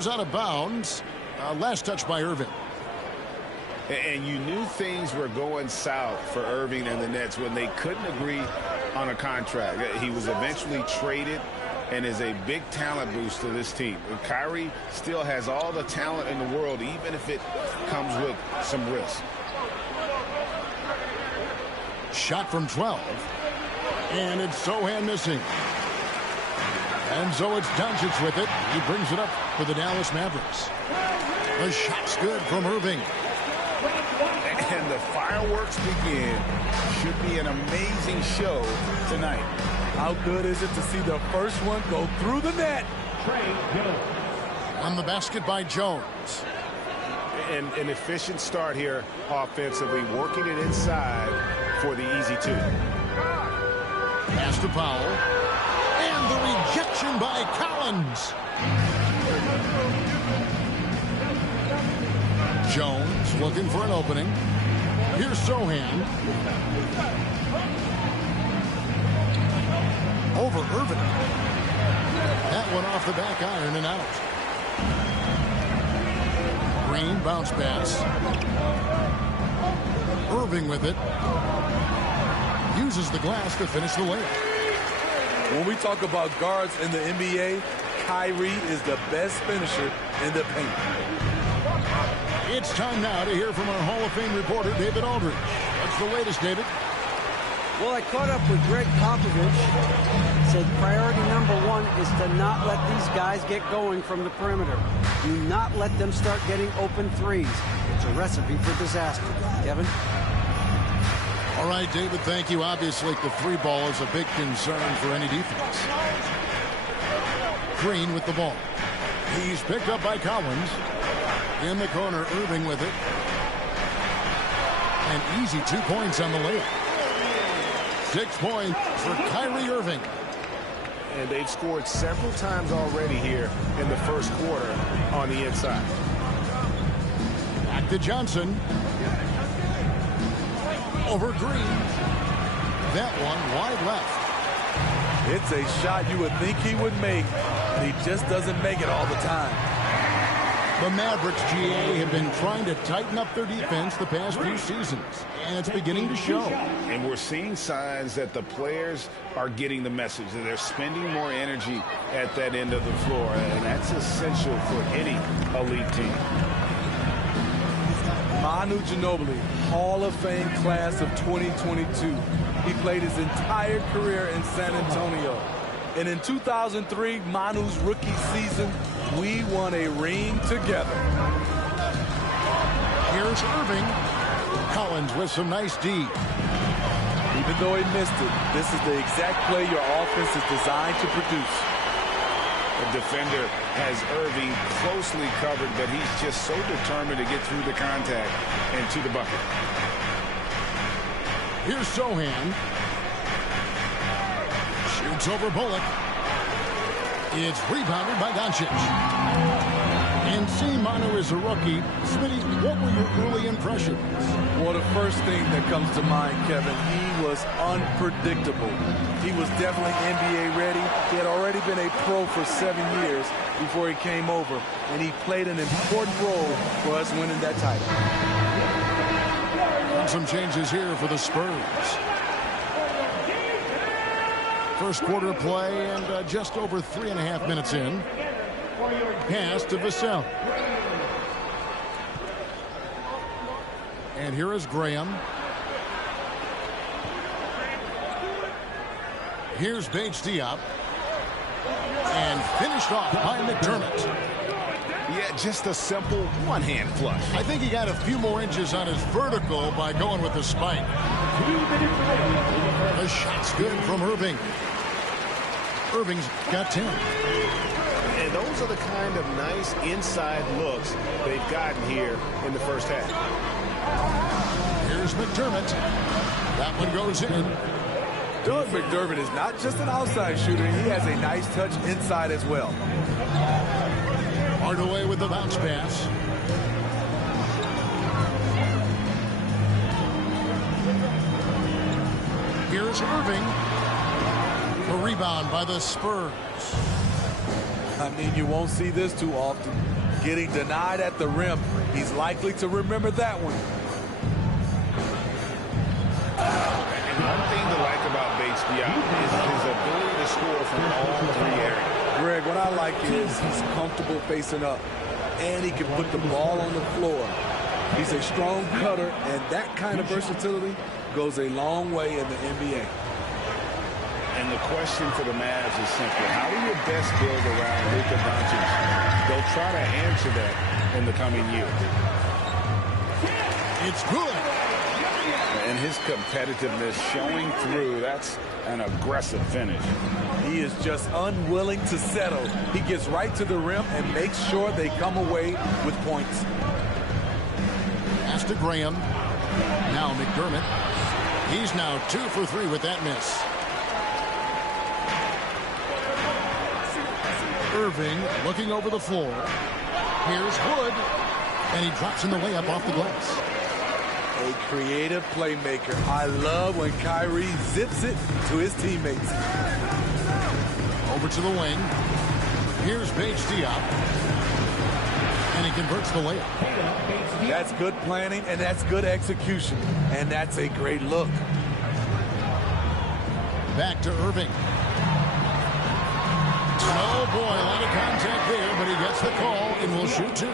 goes out of bounds. Last touch by Irving. And you knew things were going south for Irving and the Nets when they couldn't agree on a contract. He was eventually traded and is a big talent boost to this team. Kyrie still has all the talent in the world, even if it comes with some risk. Shot from 12. And it's Sohan missing. And so it's Doncic with it. He brings it up for the Dallas Mavericks. The shot's good from Irving. And the fireworks begin. Should be an amazing show tonight. How good is it to see the first one go through the net? On the basket by Jones. And an efficient start here offensively, working it inside for the easy two. Pass to Powell. And the rejection by Collins. Jones looking for an opening. Here's Sohan. Over Irving. That one off the back iron and out. Green bounce pass. Irving with it. Uses the glass to finish the layup. When we talk about guards in the NBA, Kyrie is the best finisher in the paint. It's time now to hear from our Hall of Fame reporter, David Aldridge. What's the latest, David? Well, I caught up with Greg Popovich. Said priority number one is to not let these guys get going from the perimeter. Do not let them start getting open threes. It's a recipe for disaster. Kevin? All right, David, thank you. Obviously, the three ball is a big concern for any defense. Green with the ball. He's picked up by Collins. In the corner, Irving with it. And easy 2 points on the layup. 6 points for Kyrie Irving. And they've scored several times already here in the first quarter on the inside. Back to Johnson. Over Green. That one wide left. It's a shot you would think he would make, but he just doesn't make it all the time. The Mavericks, GA, have been trying to tighten up their defense the past few seasons, and it's beginning to show. And we're seeing signs that the players are getting the message, that they're spending more energy at that end of the floor, and that's essential for any elite team. Manu Ginobili, Hall of Fame class of 2022. He played his entire career in San Antonio. And in 2003, Manu's rookie season, we won a ring together. Here's Irving. Collins with some nice D. Even though he missed it, this is the exact play your offense is designed to produce. The defender has Irving closely covered, but he's just so determined to get through the contact and to the bucket. Here's Sohan. Shoots over Bullock. It's rebounded by Doncic. And seeing Manu is a rookie, Smitty, what were your early impressions? Well, the first thing that comes to mind, Kevin, he was unpredictable. He was definitely NBA ready. He had already been a pro for 7 years before he came over, and he played an important role for us winning that title. And some changes here for the Spurs. First quarter play and just over 3.5 minutes in. Pass to Vassell. And here is Graham. Here's Bates Diop. And finished off by McDermott. Yeah, just a simple one-hand flush. I think he got a few more inches on his vertical by going with the spike. The shot's good from Irving. Irving's got 10. And those are the kind of nice inside looks they've gotten here in the first half. Here's McDermott. That one goes in. Doug McDermott is not just an outside shooter. He has a nice touch inside as well. Hardaway with the bounce pass. Here's Irving. A rebound by the Spurs. I mean, you won't see this too often. Getting denied at the rim, he's likely to remember that one. And one thing to like about Bates Diop is his ability to score from all three areas. Greg, what I like is he's comfortable facing up, and he can put the ball on the floor. He's a strong cutter, and that kind of versatility goes a long way in the NBA. And the question for the Mavs is simple. How do you best build around Luka Doncic? They'll try to answer that in the coming year. It's good. And his competitiveness showing through. That's an aggressive finish. He is just unwilling to settle. He gets right to the rim and makes sure they come away with points. Pass to Graham. Now McDermott. He's now 2 for 3 with that miss. Irving looking over the floor. Here's Wood. And he drops in the layup off the glass. A creative playmaker. I love when Kyrie zips it to his teammates. Over to the wing. Here's Bates Diop. And he converts the layup. That's good planning, and that's good execution. And that's a great look. Back to Irving. Oh, boy, a lot of contact there, but he gets the call and will shoot 2.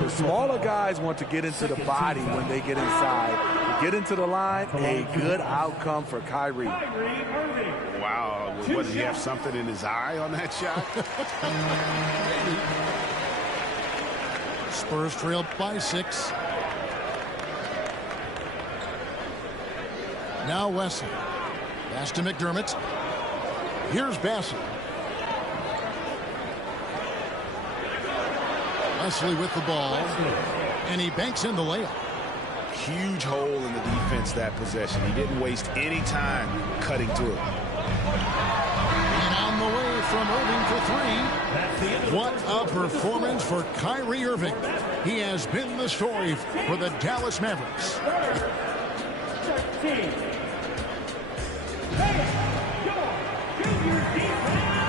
The smaller guys want to get into the body when they get inside. Get into the line, a good outcome for Kyrie. Wow. What, did he have something in his eye on that shot? Spurs trail by 6. Now Wesley. Pass to McDermott. Here's Bassett. Wesley with the ball. And he banks in the layup. Huge hole in the defense that possession. He didn't waste any time cutting through. And on the way from Irving for 3. What a performance for Kyrie Irving. He has been the story for the Dallas Mavericks.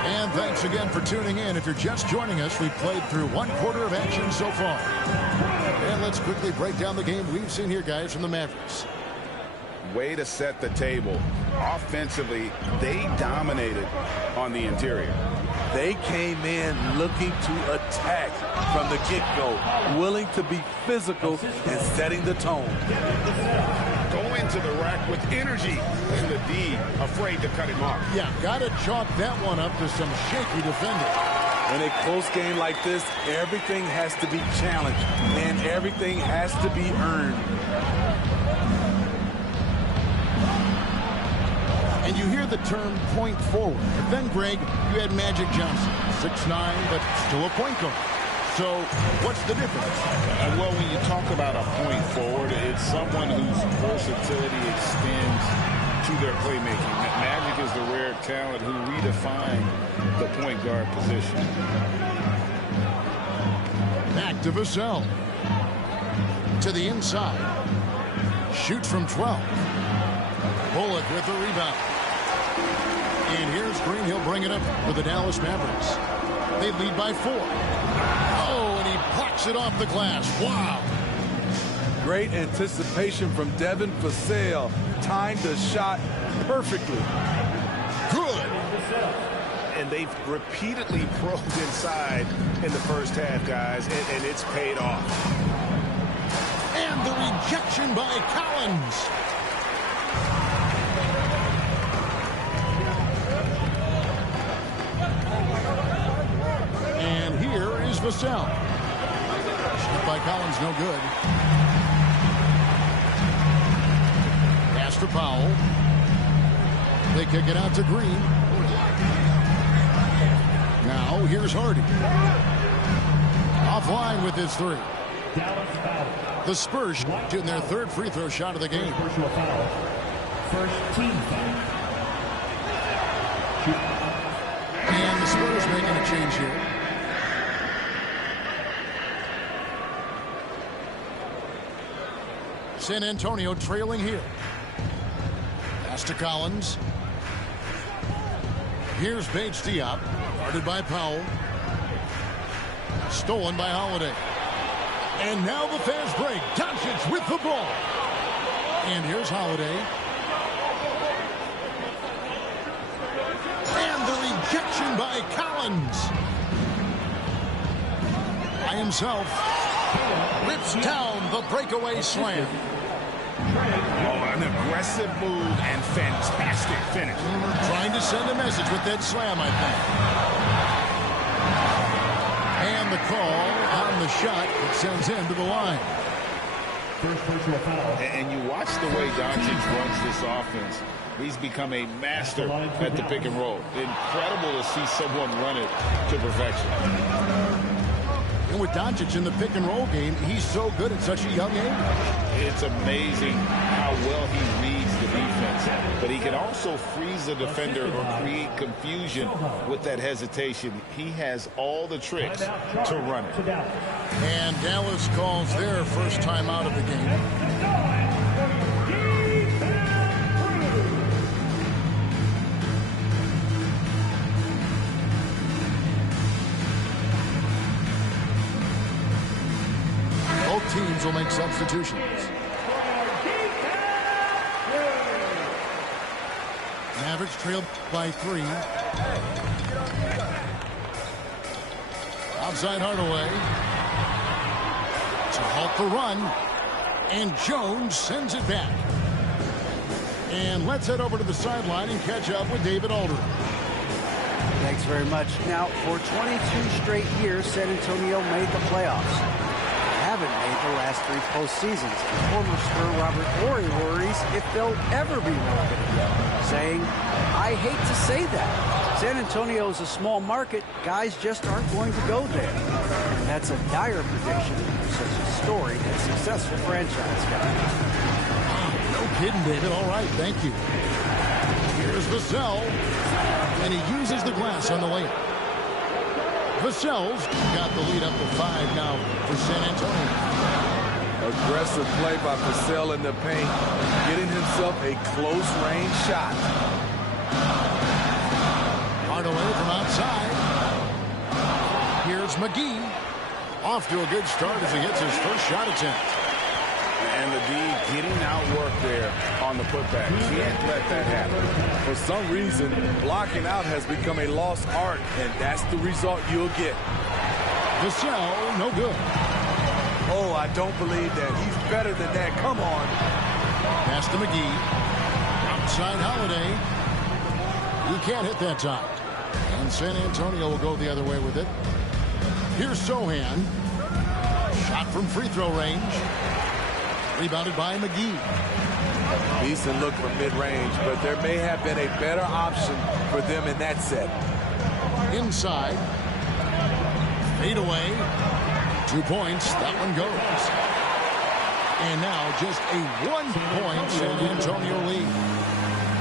And thanks again for tuning in. If you're just joining us, we've played through 1/4 of action so far. And let's quickly break down the game we've seen here, guys, from the Mavericks. Way to set the table. Offensively, they dominated on the interior. They came in looking to attack from the get-go, willing to be physical and setting the tone. Go into the rack with energy, and the D afraid to cut him off. Yeah, got to chalk that one up to some shaky defending. In a close game like this, everything has to be challenged, and everything has to be earned. And you hear the term point forward. But then, Greg, you had Magic Johnson, 6'9", but still a point guard. So what's the difference? Well, when you talk about a point forward, it's someone whose versatility extends to their playmaking. Magic is the rare talent who redefined the point guard position. Back to Vassell. To the inside. Shoots from 12. Bullock with the rebound. And here's Green. He'll bring it up for the Dallas Mavericks. They lead by 4. Oh, and he blocks it off the glass. Wow. Great anticipation from Devin Vassell. Timed the shot perfectly. Good. And they've repeatedly probed inside in the first half, guys, and it's paid off. And the rejection by Collins. And here is Vassell. Shot by Collins, no good. Pass to Powell. They kick it out to Green. Now here's Hardy. Offline with his 3. The Spurs shooting their 3rd free throw shot of the game. First team foul. And the Spurs making a change here. San Antonio trailing here. Pass to Collins. Here's Bates Diop, guarded by Powell. Stolen by Holiday. And now the fast break. Doncic with the ball. And here's Holiday. And the rejection by Collins. By himself. Rips down the breakaway slam. Oh, an aggressive move and fantastic finish. Trying to send a message with that slam, I think. And the call on the shot that sends him to the line. First personal foul. And you watch the way Doncic runs this offense. He's become a master at the pick and roll. Incredible to see someone run it to perfection. And with Doncic in the pick and roll game, he's so good at such a young age. It's amazing how well he reads the defense. But he can also freeze the defender or create confusion with that hesitation. He has all the tricks to run it. And Dallas calls their first time out of the game. Both teams will make substitutions. Mavericks trailed by 3. Outside Hardaway. To halt the run. And Jones sends it back. And let's head over to the sideline and catch up with David Aldridge. Thanks very much. Now, for 22 straight years, San Antonio made the playoffs. Haven't made the last 3 postseasons. Former Spur Robert Horry worries if they'll ever be relevant again, saying, I hate to say that. San Antonio is a small market. Guys just aren't going to go there. And that's a dire prediction for such a storied and successful franchise, guy. No kidding, David. All right, thank you. Here's Vassell, and he uses the glass on the layup. Vassell's got the lead up to 5 now for San Antonio. Aggressive play by Vassell in the paint, getting himself a close-range shot. Hardaway from outside. Here's McGee. Off to a good start as he gets his first shot attempt. And the D getting outwork there on the putback. Can't let that happen. For some reason, blocking out has become a lost art, and that's the result you'll get. Vassell, no good. Oh, I don't believe that. He's better than that. Come on. Pass to McGee. Outside Holiday. He can't hit that time. And San Antonio will go the other way with it. Here's Sohan. Shot from free throw range. Rebounded by McGee. Decent look from mid-range, but there may have been a better option for them in that set. Inside. Fade away. 2 points. That one goes. And now just a 1-point San Antonio lead.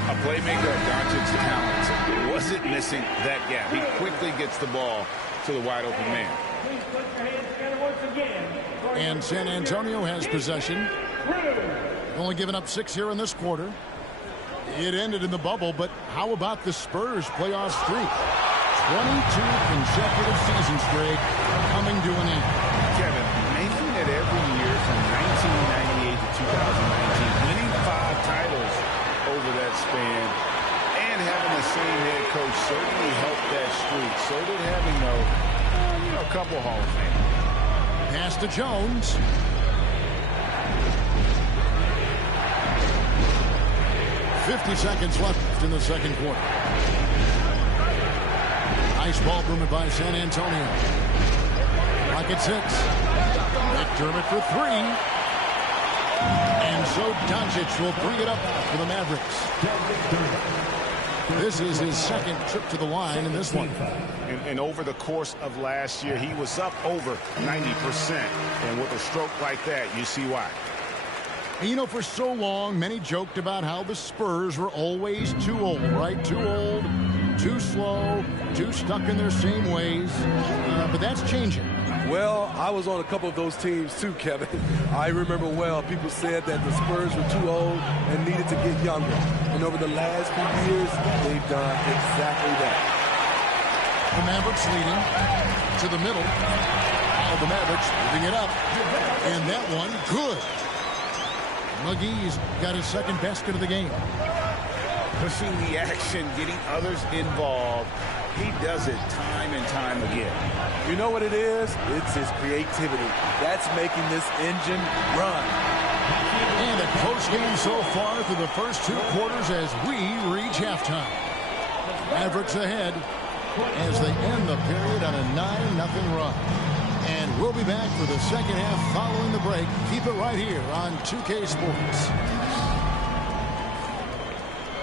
A playmaker of Doncic's talents wasn't missing that gap. He quickly gets the ball to the wide open man. And San Antonio has possession. Only given up 6 here in this quarter. It ended in the bubble, but how about the Spurs playoff streak? 22 consecutive seasons, Greg, coming to an end. Kevin, making it every year from 1998 to 2019, winning 5 titles over that span, and having the same head coach certainly helped that streak. So did having, a couple Hall of Fame. Pass to Jones. .50 seconds left in the second quarter. Nice ball movement by San Antonio. Rocket 6. McDermott for 3. And so Doncic will bring it up for the Mavericks. This is his second trip to the line in this one. And over the course of last year, he was up over 90%. And with a stroke like that, you see why. And you know, for so long, many joked about how the Spurs were always too old, right? Too old, too slow, too stuck in their same ways. But that's changing. Well, I was on a couple of those teams too, Kevin. I remember well, people said that the Spurs were too old and needed to get younger. And over the last few years, they've done exactly that. The Mavericks leading to the middle. Now the Mavericks moving it up. And that one, good. McGee's got his second basket of the game. Pushing the action, getting others involved. He does it time and time again. You know what it is? It's his creativity. That's making this engine run. And a close game so far through the first 2 quarters as we reach halftime. Mavericks ahead as they end the period on a 9-0 run. And we'll be back for the second half following the break. Keep it right here on 2K Sports.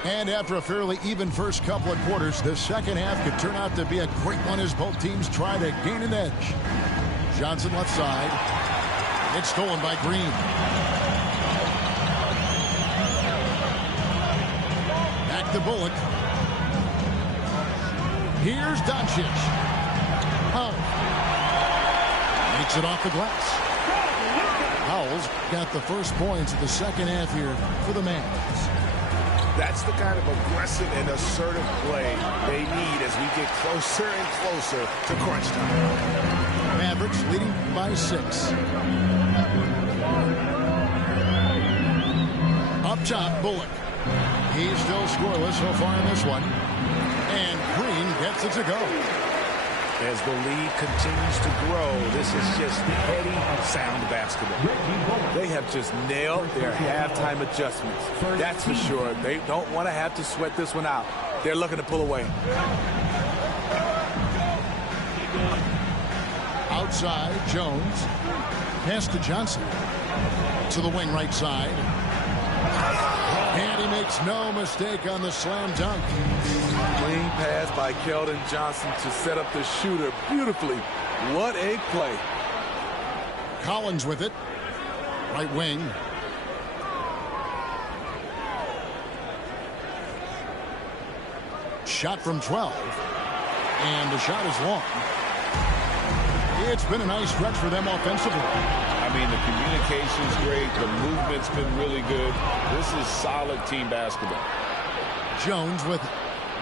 And after a fairly even first couple of quarters, the second half could turn out to be a great one as both teams try to gain an edge. Johnson left side. It's stolen by Green. Back to Bullock. Here's Doncic. Oh. Makes it off the glass. Powell's got the first points of the second half here for the Mavs. That's the kind of aggressive and assertive play they need as we get closer and closer to crunch time. Mavericks leading by 6. Up top, Bullock. He's still scoreless so far in this one. And Green gets it to go. As the lead continues to grow, this is just heady, sound basketball. They have just nailed their halftime adjustments. That's for sure. They don't want to have to sweat this one out. They're looking to pull away. Outside, Jones. Pass to Johnson. To the wing right side. And he makes no mistake on the slam dunk. Clean pass by Keldon Johnson to set up the shooter beautifully. What a play. Collins with it. Right wing. Shot from 12. And the shot is long. It's been a nice stretch for them offensively. I mean, the communication's great. The movement's been really good. This is solid team basketball. Jones with it.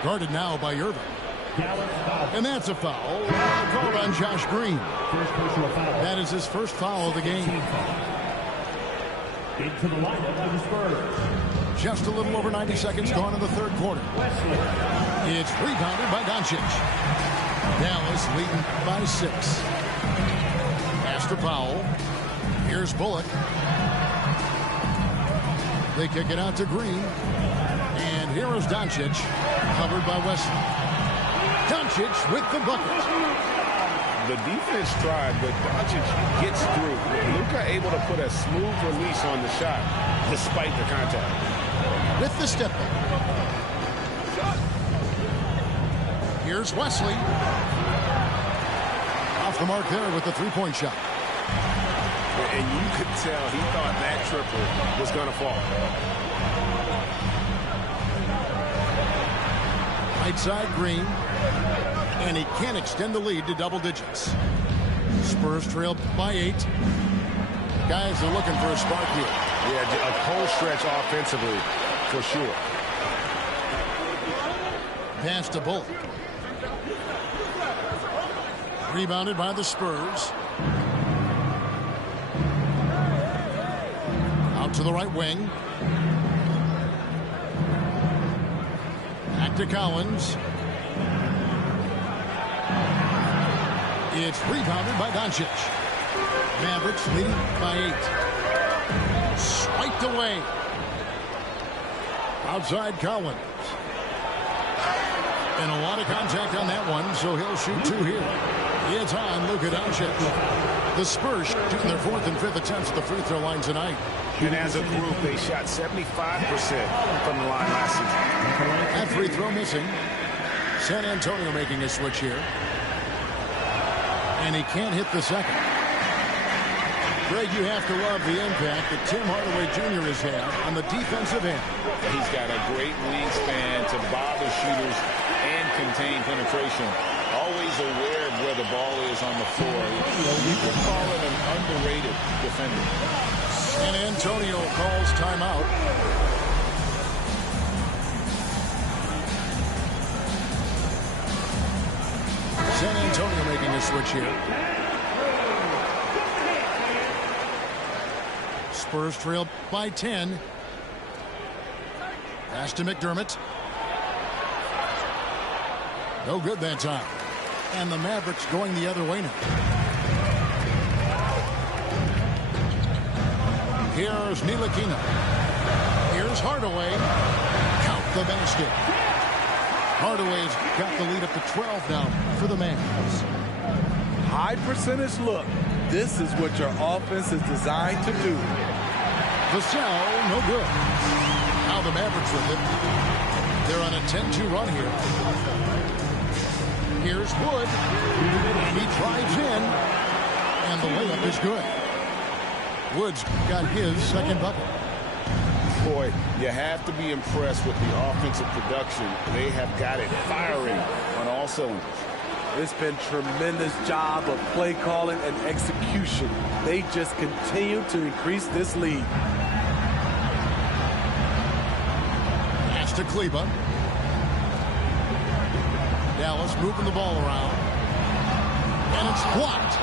Guarded now by Irving. And that's a foul. Called on Josh Green. That is his first foul of the game. Into the lineup of the Spurs. Just a little over 90 seconds gone in the third quarter. It's rebounded by Doncic. Dallas leading by 6. Pass to Powell. Here's Bullock. They kick it out to Green. And here is Doncic, covered by Wesley. Doncic with the bucket. The defense tried, but Doncic gets through. Luka able to put a smooth release on the shot, despite the contact. With the step back. Here's Wesley. Off the mark there with the three-point shot. And you could tell he thought that triple was going to fall. Right side, Green. And he can't extend the lead to double digits. Spurs trail by 8. Guys are looking for a spark here. Yeah, a cold stretch offensively, for sure. Pass to Bullock. Rebounded by the Spurs. Out to the right wing. Back to Collins. It's rebounded by Doncic. Mavericks leading by 8. Swiped away. Outside Collins. And a lot of contact on that one, so he'll shoot 2 here. It's on Luka Doncic. The Spurs shooting their 4th and 5th attempts at the free throw line tonight. And as a group, they shot 75% from the line last season. That free throw missing. San Antonio making a switch here. And he can't hit the second. Greg, you have to love the impact that Tim Hardaway Jr. has had on the defensive end. He's got a great wingspan to bother shooters and contain penetration. Always aware of where the ball is on the floor. You could call it an underrated defender. San Antonio calls timeout. San Antonio making a switch here. Spurs trail by 10. Pass to McDermott. No good that time. And the Mavericks going the other way now. Here's Ntilikina. Here's Hardaway. Count the basket. Hardaway's got the lead up to 12 now for the Mavs. High percentage look. This is what your offense is designed to do. Vassell, no good. Now the Mavericks with it. They're on a 10-2 run here. Here's Wood. And he drives in. And the layup is good. Wood's got his second bucket. Boy, you have to be impressed with the offensive production. They have got it firing on all cylinders. It's been tremendous job of play calling and execution. They just continue to increase this lead. Pass to Kleba. Dallas moving the ball around. And it's blocked.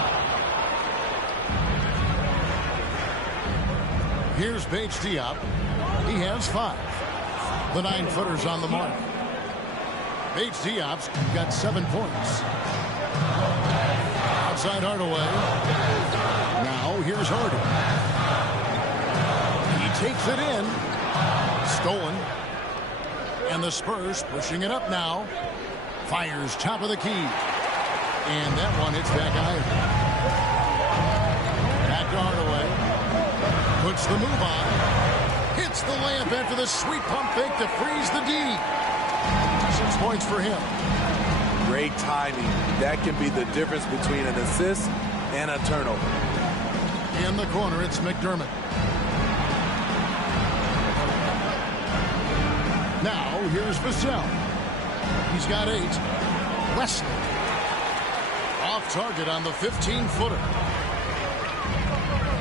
Here's Bates Diop. He has 5. The 9-footer's on the mark. Bates Diop's got 7 points. Outside Hardaway. Now here's Harden. He takes it in. Stolen. And the Spurs pushing it up now. Fires top of the key. And that one hits back iron. Back to Hardaway. Puts the move on. Hits the layup after the sweet pump fake to freeze the D. 6 points for him. Great timing. That can be the difference between an assist and a turnover. In the corner, it's McDermott. Now, here's Vassell. He's got 8. Wesley. Off target on the 15-footer.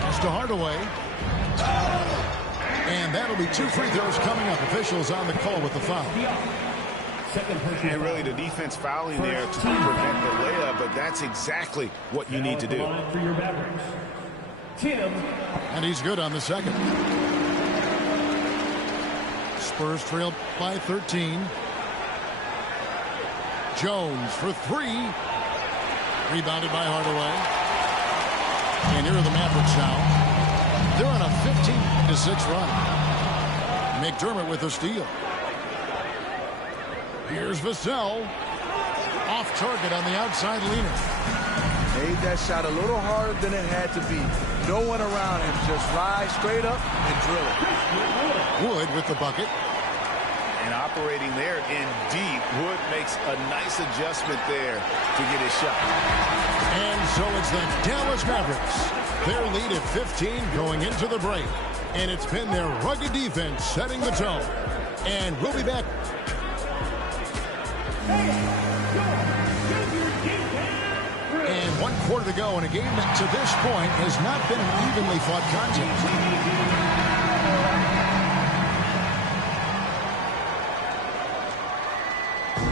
Pass to Hardaway. And that'll be 2 free throws coming up. Officials on the call with the foul. And really the defense fouling there to prevent the layup, but that's exactly what you need to do. And he's good on the second. Spurs trail by 13. Jones for 3. Rebounded by Hardaway. And here are the Mavericks now. They're on a 15-6 run. McDermott with a steal. Here's Vassell. Off target on the outside leaner. Made that shot a little harder than it had to be. No one around him. Just ride straight up and drill it. Wood with the bucket. And operating there in deep, Wood makes a nice adjustment there to get his shot. And so it's the Dallas Mavericks. Their lead at 15 going into the break. And it's been their rugged defense setting the tone. And we'll be back. And 1 quarter to go in a game that to this point has not been an evenly fought contest.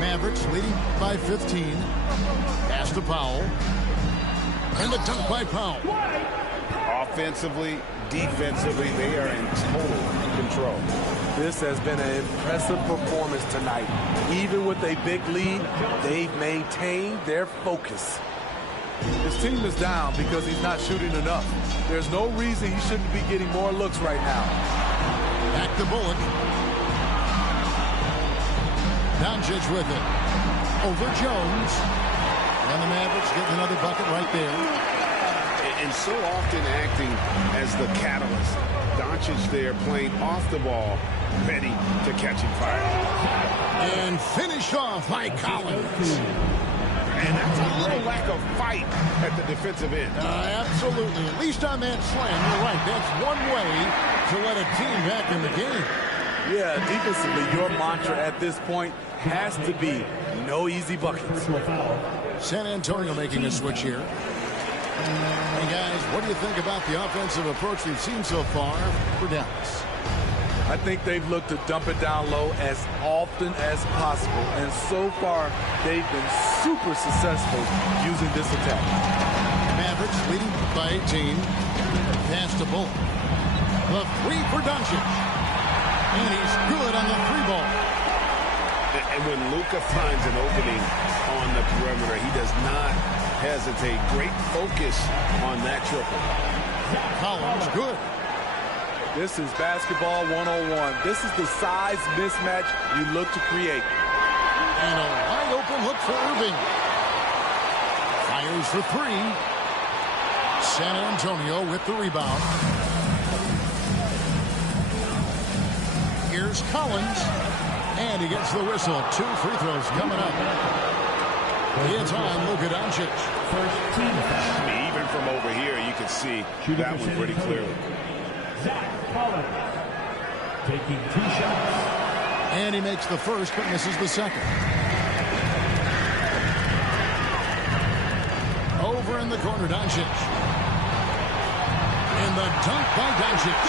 Mavericks leading by 15. Pass to Powell. And the dunk by Powell. Offensively, defensively, they are in total control. This has been an impressive performance tonight. Even with a big lead, they've maintained their focus. His team is down because he's not shooting enough. There's no reason he shouldn't be getting more looks right now. Back to Bullock. Doncic with it. Over Jones. And the Mavericks getting another bucket right there. And so often acting as the catalyst. Doncic there playing off the ball, ready to catching fire. And finished off by Collins. And that's a little lack of fight at the defensive end. Absolutely. At least on that slam, you're right. That's one way to let a team back in the game. Yeah, defensively, your mantra at this point has to be no easy buckets. San Antonio making a switch here. Hey, guys, what do you think about the offensive approach we've seen so far for Dallas? I think they've looked to dump it down low as often as possible. And so far, they've been super successful using this attack. Mavericks leading by 18. Pass to Bullock. The three for Doncic. And he's good on the three ball. And when Luka finds an opening on the perimeter, he does not hesitate. Great focus on that triple. Collins, good. This is basketball 101. This is the size mismatch you look to create. And a wide open look for Irving. Fires for three. San Antonio with the rebound. Here's Collins. And he gets the whistle. 2 free throws coming up. It's on Luka Doncic. First team foul. Even from over here, you can see that one pretty clearly. Zach Collins taking 2 shots. And he makes the first, but misses the second. Over in the corner, Doncic. And the dunk by Doncic.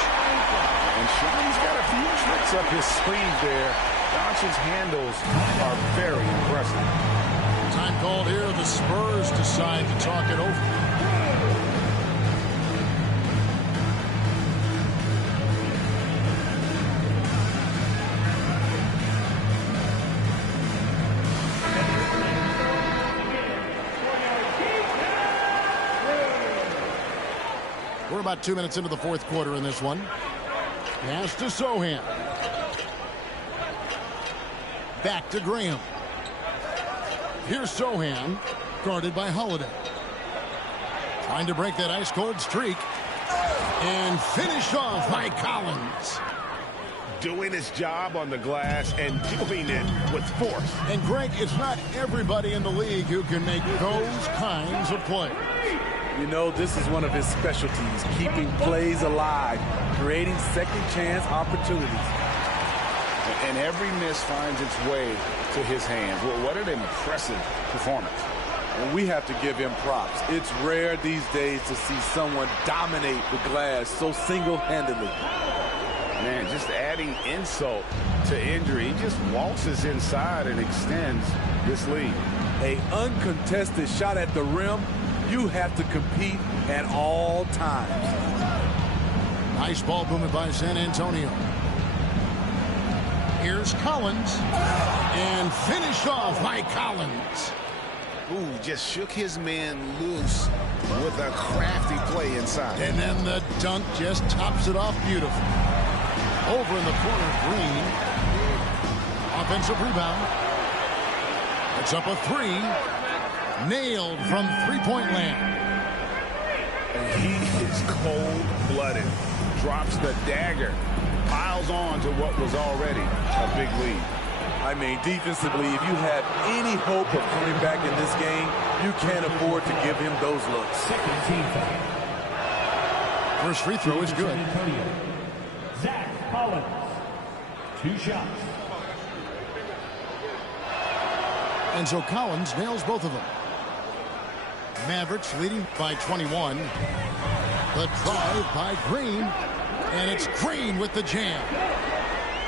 And Sean's got a few tricks up his sleeve there. Doncic's handles are very impressive. Time called here. The Spurs decide to talk it over. We're about 2 minutes into the fourth quarter in this one. Pass to Sohan. Back to Graham. Here's Sohan, guarded by Holiday. Trying to break that ice-cold streak. And finished off by Collins. Doing his job on the glass and doing it with force. And Greg, it's not everybody in the league who can make those kinds of plays. You know, this is one of his specialties, keeping plays alive, creating second chance opportunities. And every miss finds its way to his hands. Well, what an impressive performance. And we have to give him props. It's rare these days to see someone dominate the glass so single-handedly. Man, just adding insult to injury. He just waltzes inside and extends this lead. An uncontested shot at the rim, you have to compete at all times. Nice ball movement by San Antonio. Here's Collins. And finished off by Collins. Ooh, just shook his man loose with a crafty play inside. And then the dunk just tops it off beautifully. Over in the corner, Green. Offensive rebound. It's up a three. Nailed from three-point land. And he is cold-blooded. Drops the dagger. Piles on to what was already a big lead. I mean, defensively, if you have any hope of coming back in this game, you can't afford to give him those looks. Second team foul. First free throw is good. Zach Collins. 2 shots. And so Collins nails both of them. Mavericks leading by 21. The drive by Green. And it's Green with the jam.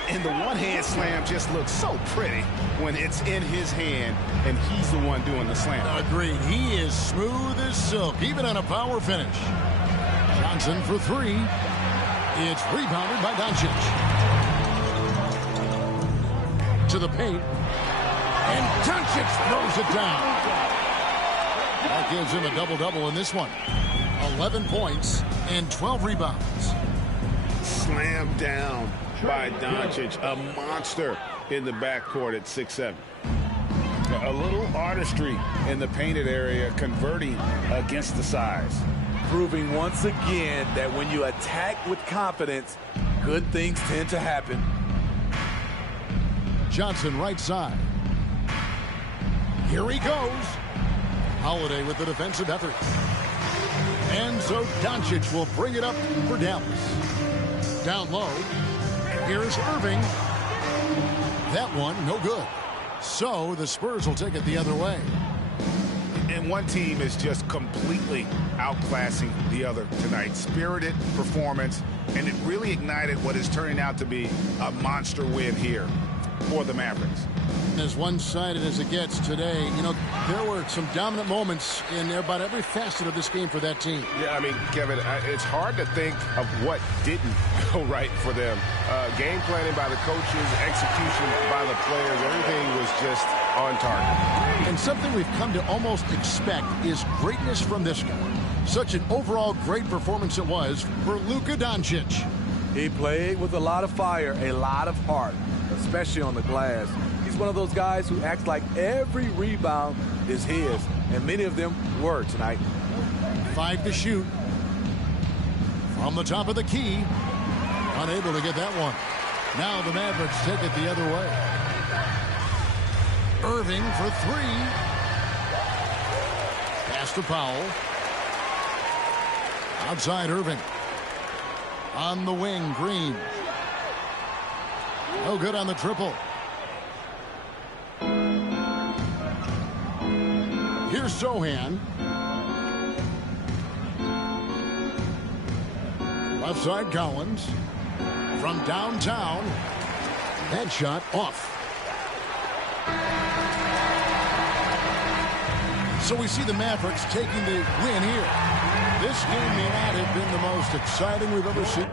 And the one-hand slam just looks so pretty when it's in his hand and he's the one doing the slam. Agreed. He is smooth as silk, even on a power finish. Johnson for three. It's rebounded by Doncic. To the paint. And Doncic throws it down. That gives him a double-double in this one. 11 points and 12 rebounds. Slammed down by Doncic, a monster in the backcourt at 6'7". A little artistry in the painted area, converting against the size. Proving once again that when you attack with confidence, good things tend to happen. Johnson right side. Here he goes. Holiday with the defensive effort. And so Doncic will bring it up for Dallas. Down low. Here's Irving. That one, no good. So the Spurs will take it the other way. And one team is just completely outclassing the other tonight. Spirited performance, and it really ignited what is turning out to be a monster win here for the Mavericks. As one-sided as it gets today, you know, there were some dominant moments in about every facet of this game for that team. Yeah, I mean, Kevin, it's hard to think of what didn't go right for them. Game planning by the coaches, execution by the players, everything was just on target. And something we've come to almost expect is greatness from this guy. Such an overall great performance it was for Luka Doncic. He played with a lot of fire, a lot of heart, especially on the glass. He's one of those guys who acts like every rebound is his, and many of them were tonight. 5 to shoot. From the top of the key. Unable to get that one. Now the Mavericks take it the other way. Irving for 3. Pass to Powell. Outside Irving. On the wing, Green. No good on the triple. Here's Sohan. Left side Collins. From downtown. That shot off. So we see the Mavericks taking the win here. This game may not have been the most exciting we've ever seen.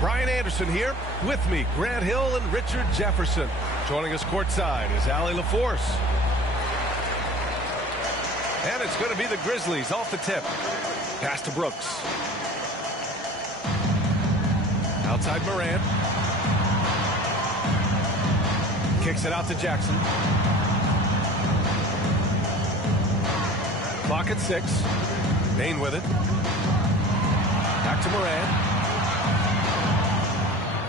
Brian Anderson here. With me, Grant Hill and Richard Jefferson. Joining us courtside is Allie LaForce. And it's going to be the Grizzlies off the tip. Pass to Brooks. Outside Morant. Kicks it out to Jackson. Clock at 6. Bain with it. Back to Morant.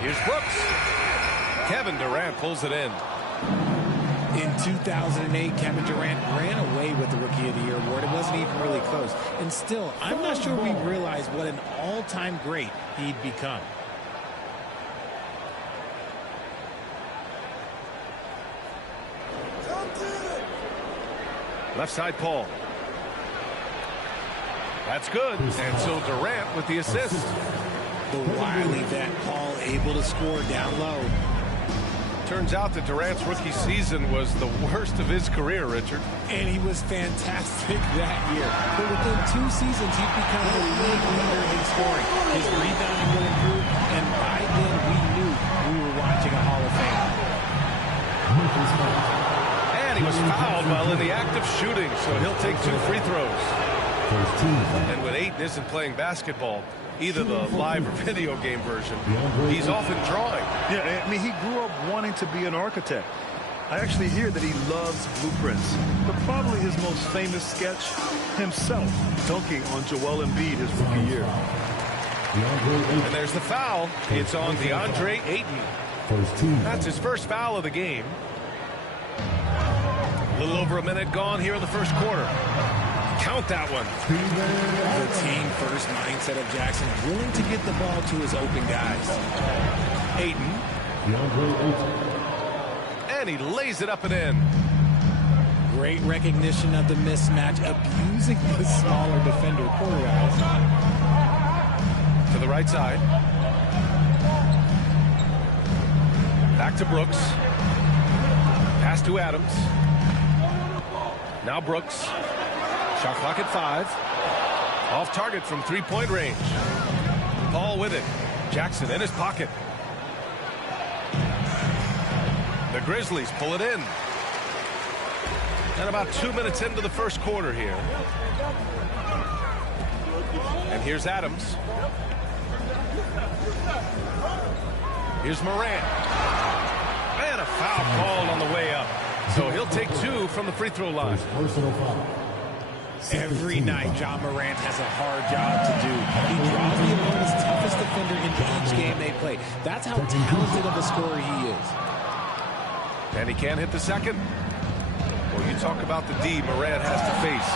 Here's Brooks. Kevin Durant pulls it in. In 2008, Kevin Durant ran away with the Rookie of the Year award. It wasn't even really close. And still, I'm not sure we realize what an all-time great he'd become. Left side, Paul. That's good. And so Durant with the assist. The wily vet Paul able to score down low. Turns out that Durant's rookie season was the worst of his career, Richard. And he was fantastic that year. But within 2 seasons, he'd become the league leader in scoring. His rebounding would improve, and by then we knew we were watching a Hall of Fame. And he was fouled while in the act of shooting, so he'll take 2 free throws. And when Ayton isn't playing basketball, either the live or video game version, he's often drawing. Yeah, I mean, he grew up wanting to be an architect. I actually hear that he loves blueprints. But probably his most famous sketch, himself dunking on Joel Embiid his rookie year. And there's the foul. It's on DeAndre Ayton. That's his first foul of the game. A little over a minute gone here in the first quarter. Count that one. The team-first mindset of Jackson, willing to get the ball to his open guys. Ayton. And he lays it up and in. Great recognition of the mismatch, abusing the smaller defender. Poor guys. To the right side. Back to Brooks. Pass to Adams. Now Brooks. Shot clock at 5. Off target from three-point range. Paul with it. Jackson in his pocket. The Grizzlies pull it in. And about 2 minutes into the first quarter here. And here's Adams. Here's Morant. And a foul called on the way up. So he'll take 2 from the free throw line. Every night, Ja Morant has a hard job to do. He draws the opponent's toughest defender into each game they play. That's how talented of a scorer he is. And he can't hit the second. Well, you talk about the D Morant has to face.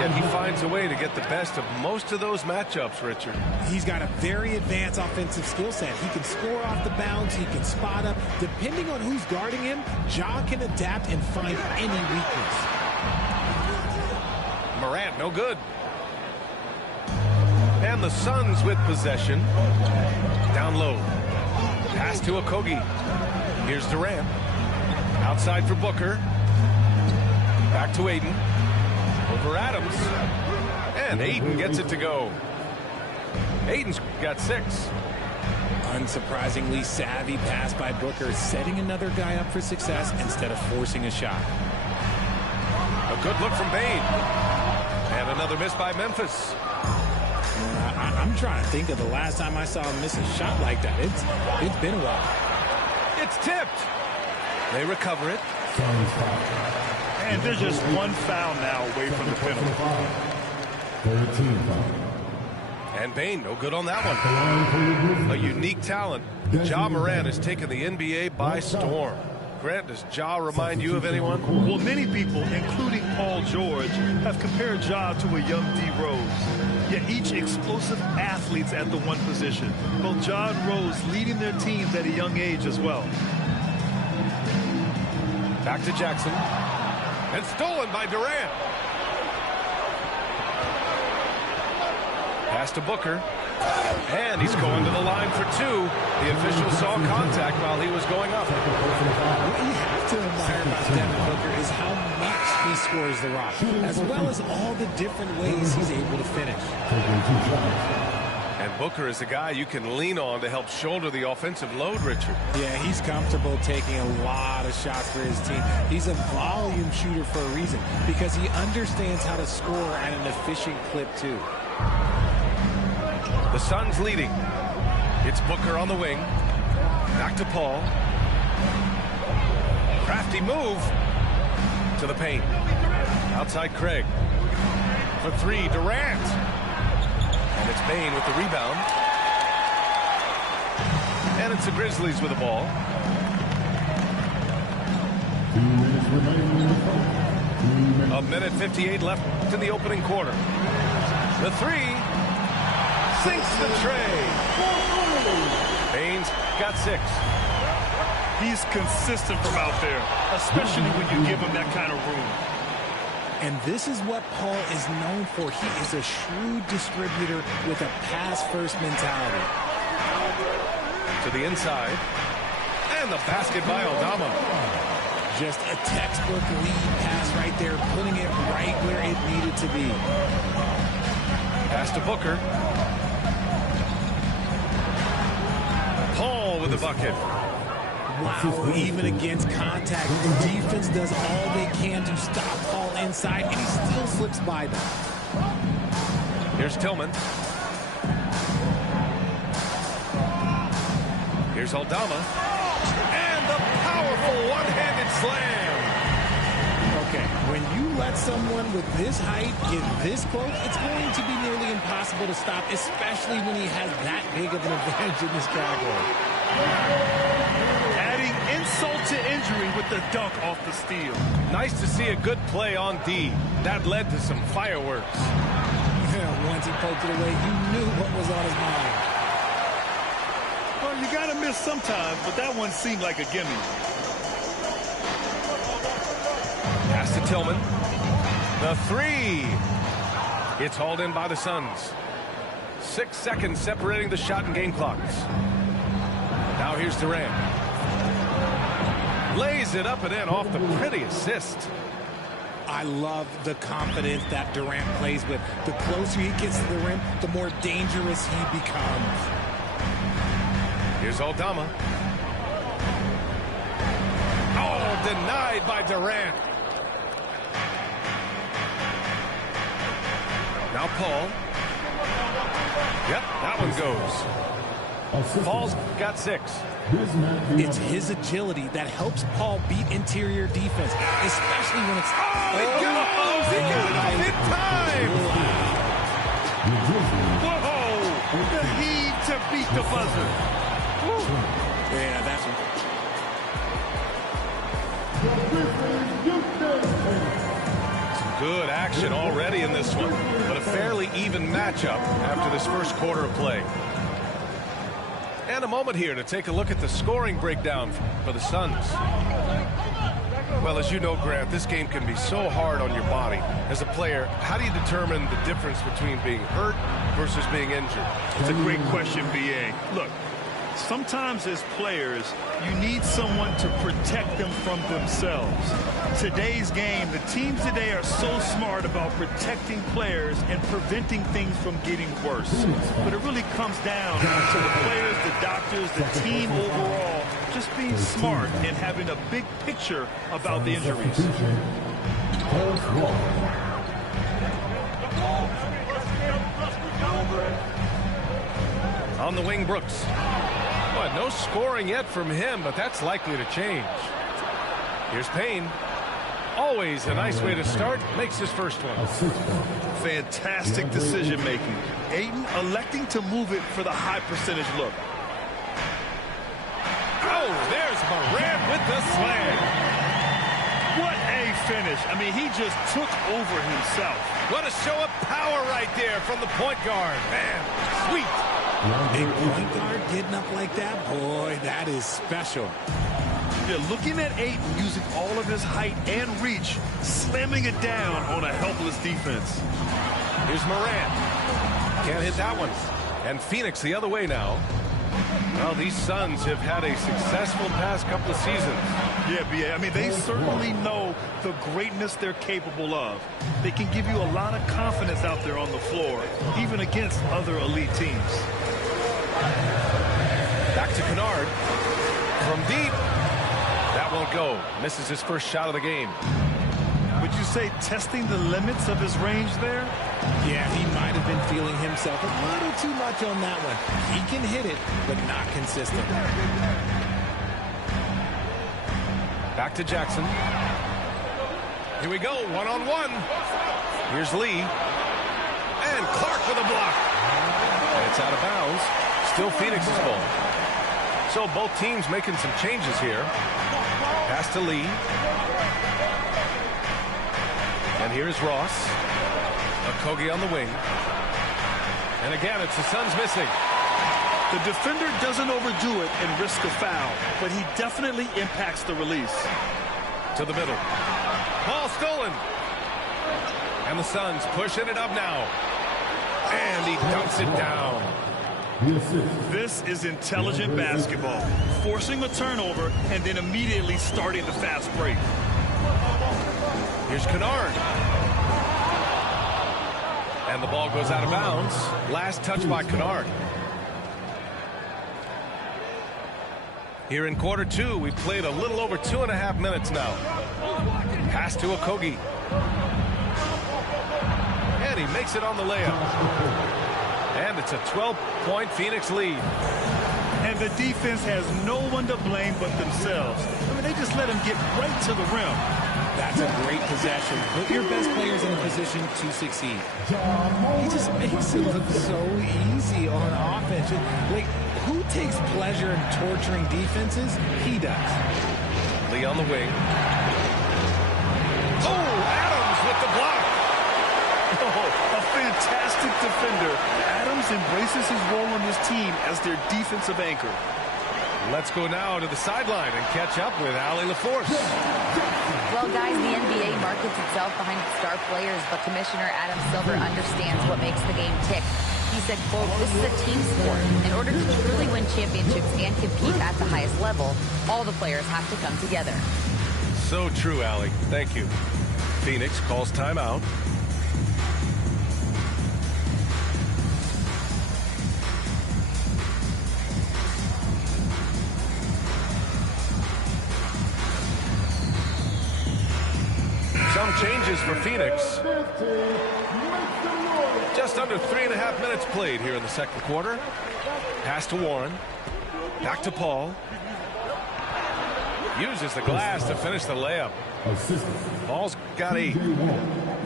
Yet he finds a way to get the best of most of those matchups, Richard. He's got a very advanced offensive skill set. He can score off the bounce. He can spot up. Depending on who's guarding him, Ja can adapt and find any weakness. Morant, no good. And the Suns with possession. Down low. Pass to Okogie. Here's Durant. Outside for Booker. Back to Aiden. Over Adams. And Aiden gets it to go. Aiden's got 6. Unsurprisingly savvy pass by Booker, setting another guy up for success instead of forcing a shot. A good look from Bane. And another miss by Memphis. I'm trying to think of the last time I saw him miss a shot like that. It's been a while. It's tipped. They recover it. And they're just one foul now away from the penalty. And Bane, no good on that one. A unique talent. Ja Morant has taken the NBA by storm. Grant, does Ja remind you of anyone? Well, many people, including Paul George, have compared Ja to a young D. Rose. Yet each explosive athletes at the one position. Both Ja and Rose leading their teams at a young age as well. Back to Jackson. And stolen by Durant. Pass to Booker. And he's going to the line for 2. The official saw contact while he was going up. What you have to admire about Devin Booker is how much he scores the rock, as well as all the different ways he's able to finish. And Booker is a guy you can lean on to help shoulder the offensive load, Richard. Yeah, he's comfortable taking a lot of shots for his team. He's a volume shooter for a reason, because he understands how to score at an efficient clip, too. The Suns leading. It's Booker on the wing. Back to Paul. Crafty move to the paint. Outside Craig. For 3, Durant. And it's Bane with the rebound. And it's the Grizzlies with the ball. 2 minutes remaining. 1 minute 58 left in the opening quarter. The 3 sinks the tray. Bane's got 6. He's consistent from out there, especially when you give him that kind of room. And this is what Paul is known for. He is a shrewd distributor with a pass-first mentality. To the inside. And the basket by Aldama. Just a textbook lead pass right there, putting it right where it needed to be. Pass to Booker. Paul with the bucket. Wow, even against contact, the defense does all they can to stop Paul inside, and he still slips by them. Here's Tillman. Here's Aldama. And the powerful one-handed slam. Okay, when you let someone with this height get this close, it's going to be nearly impossible to stop, especially when he has that big of an advantage in this category. Adding insult to injury with the dunk off the steal. Nice to see a good play on D. That led to some fireworks. Once he poked it away, you knew what was on his mind. Well, you got to miss sometimes, but that one seemed like a gimme. Pass to Tillman. The three. It's hauled in by the Suns. 6 seconds separating the shot and game clocks. Now here's Durant. Lays it up and in off the pretty assist. I love the confidence that Durant plays with. The closer he gets to the rim, the more dangerous he becomes. Here's Aldama. Oh, denied by Durant. Now Paul. Yep, that one goes. Paul's got 6. It's his agility that helps Paul beat interior defense, especially when it's... Oh, he goes! He got it off in time! Whoa! The heave to beat the buzzer. Yeah, that's Some good action already in this one, but a fairly even matchup after this first quarter of play. And a moment here to take a look at the scoring breakdown for the Suns. Well, as you know, Grant, this game can be so hard on your body. As a player, how do you determine the difference between being hurt versus being injured? It's a great question, B.A. Look, sometimes as players, you need someone to protect them from themselves. Today's game, the teams today are so smart about protecting players and preventing things from getting worse. But it really comes down to the players, the doctors, the team overall, just being smart and having a big picture about the injuries. On the wing, Brooks. Boy, no scoring yet from him, but that's likely to change. Here's Payne. Always a nice way to start. Makes his first one. Fantastic decision-making. Ayton electing to move it for the high percentage look. Oh, there's Morant with the slam. What a finish. I mean, he just took over himself. What a show of power right there from the point guard. Man, sweet. A point guard getting up like that, boy, that is special. Yeah, looking at Ayton using all of his height and reach, slamming it down on a helpless defense. Here's Morant. Can't hit that one. And Phoenix the other way now. Well, these Suns have had a successful past couple of seasons. Yeah, B.A. I mean, they certainly know the greatness they're capable of. They can give you a lot of confidence out there on the floor, even against other elite teams. Back to Kennard. From deep. That won't go. Misses his first shot of the game. Would you say testing the limits of his range there? Yeah, he might have been feeling himself a little too much on that one. He can hit it, but not consistent. Back to Jackson. Here we go, one-on-one. Here's Lee. And Clark with a block. And it's out of bounds. Still Phoenix's ball. So both teams making some changes here. Pass to Lee. And here's Ross. Hege on the wing. And again, it's the Suns missing. The defender doesn't overdo it and risk a foul, but he definitely impacts the release. To the middle. Ball stolen. And the Suns pushing it up now. And he dunks it down. This is intelligent basketball. Forcing a turnover and then immediately starting the fast break. Here's Kennard. And the ball goes out of bounds. Last touch by Kennard. Here in quarter two, we've played a little over 2.5 minutes now. Pass to Hege. And he makes it on the layup. And it's a 12-point Phoenix lead. And the defense has no one to blame but themselves. I mean, they just let him get right to the rim. That's a great possession. Put your best players in a position to succeed. He just makes it look so easy on offense. Like, who takes pleasure in torturing defenses? He does. Lee on the wing. Oh, Adams with the block. Oh, a fantastic defender. Adams embraces his role on his team as their defensive anchor. Let's go now to the sideline and catch up with Allie LaForce. Well, guys, the NBA markets itself behind its star players, but Commissioner Adam Silver understands what makes the game tick. He said, quote, "This is a team sport. In order to truly win championships and compete at the highest level, all the players have to come together." So true, Allie. Thank you. Phoenix calls timeout. Some changes for Phoenix. Just under 3.5 minutes played here in the second quarter. Pass to Warren. Back to Paul. Uses the glass to finish the layup. Paul's got 8.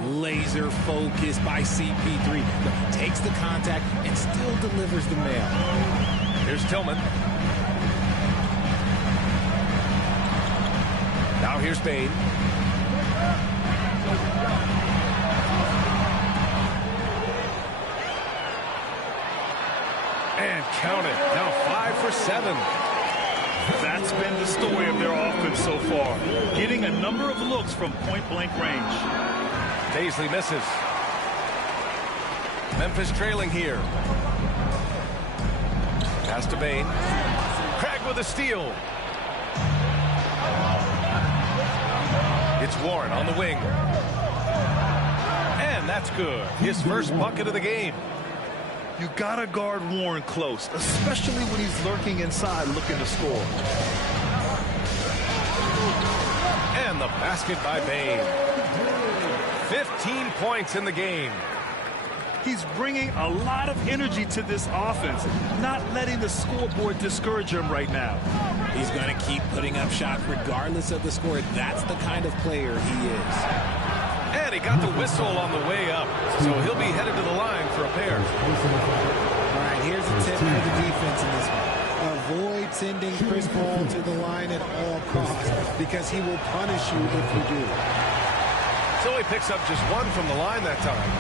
Laser focus by CP3. Takes the contact and still delivers the mail. Here's Tillman. Now here's Bain. And count it. Now 5 for 7. That's been the story of their offense so far. Getting a number of looks from point-blank range. Paisley misses. Memphis trailing here. Pass to Bain. Craig with a steal. It's Warren on the wing. And that's good. His first bucket of the game. You gotta guard Warren close, especially when he's lurking inside looking to score. And the basket by Bain. 15 points in the game. He's bringing a lot of energy to this offense, not letting the scoreboard discourage him right now. He's going to keep putting up shots regardless of the score. That's the kind of player he is. And he got the whistle on the way up, so he'll be headed to the line for a pair. All right, here's a tip for the defense in this one. Avoid sending Chris Paul to the line at all costs because he will punish you if you do. So he picks up just 1 from the line that time.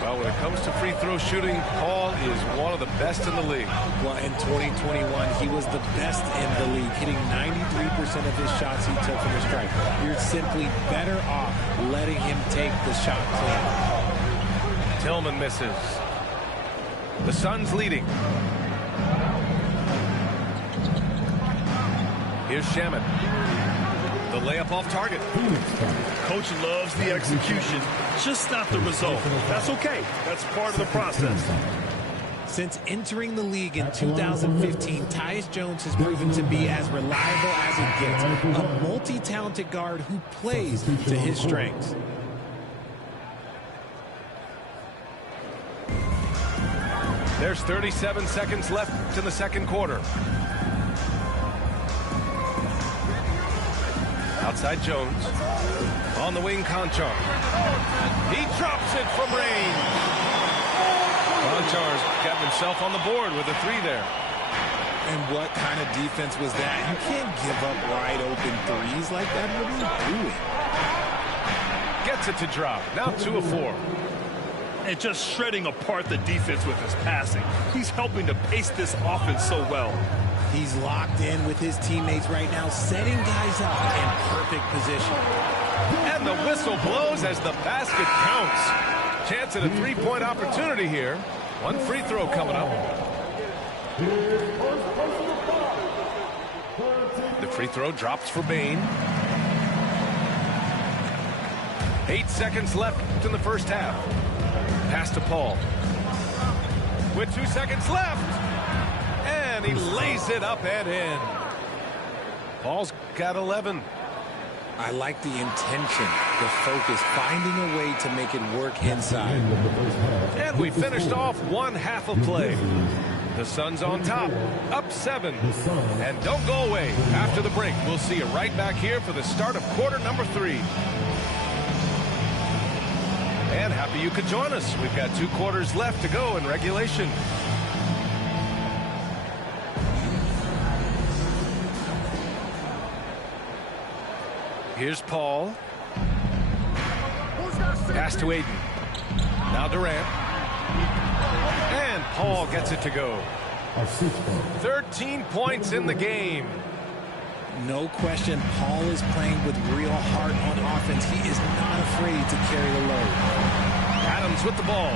Well, when it comes to free throw shooting, Paul is one of the best in the league. Well, in 2021, he was the best in the league, hitting 93% of his shots he took from the stripe. You're simply better off letting him take the shot clean. Tillman misses. The Suns leading. Here's Shaman. The layup off target. Coach loves the execution, just not the result. That's okay. That's part of the process. Since entering the league in 2015, Tyus Jones has proven to be as reliable as it gets. A multi-talented guard who plays to his strengths. There's 37 seconds left in the second quarter. Outside Jones. On the wing, Conchar. He drops it from range. Conchar's got himself on the board with a 3 there. And what kind of defense was that? You can't give up wide open threes like that. What are you doing? Gets it to drop. Now 2 of 4. And just shredding apart the defense with his passing. He's helping to pace this offense so well. He's locked in with his teammates right now, setting guys up in perfect position. And the whistle blows as the basket counts. Chance at a 3-point opportunity here. 1 free throw coming up. The free throw drops for Bain. 8 seconds left in the first half. Pass to Paul. With 2 seconds left. And he lays it up and in. Paul's got 11. I like the intention, the focus, finding a way to make it work inside. And we finished off 1 half of play. The Suns on top, up 7. And don't go away. After the break, we'll see you right back here for the start of quarter number 3. And happy you could join us. We've got 2 quarters left to go in regulation. Here's Paul. Pass to Aiden. Now Durant. And Paul gets it to go. 13 points in the game. No question, Paul is playing with real heart on offense. He is not afraid to carry the load. Adams with the ball.